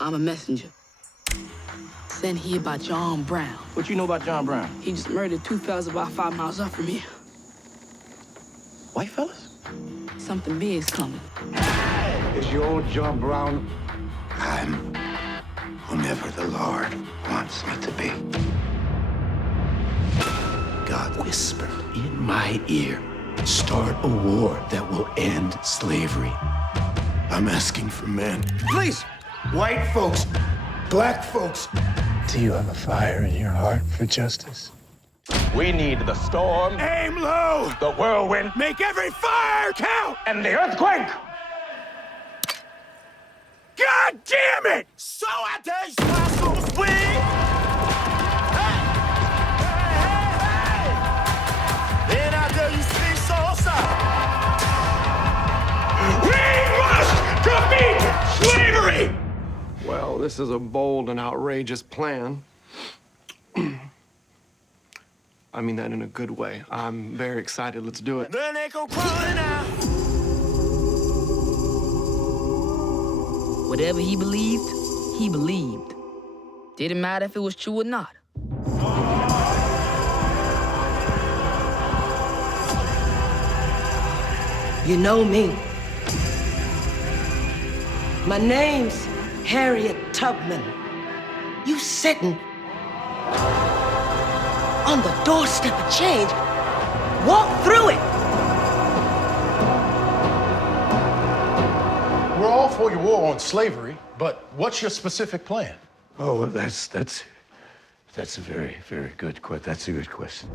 I'm a messenger. Sent here by John Brown. What you know about John Brown? He just murdered two fellas about 5 miles up from here. White fellas? Something big's coming. Is your John Brown? I'm whomever the Lord wants me to be. God whispered in my ear, start a war that will end slavery. I'm asking for men. Please! White folks, black folks. Do you have a fire in your heart for justice? We need the storm, Aim low! the whirlwind, Make every fire count! and the earthquake! God damn it! So I tell you, my soul swing! Hey! Hey, hey, hey! Then I tell you, sing so soft. We must defeat slavery! Well, this is a bold and outrageous plan. I mean that in a good way. I'm very excited. Let's do it. Then they go crawling out. Whatever he believed, he believed. Didn't matter if it was true or not. You know me. My name's Harriet Tubman. You sitting on the doorstep of change. Walk through it. We're all for your war on slavery, but what's your specific plan? Oh, that's a very, very good question. That's a good question.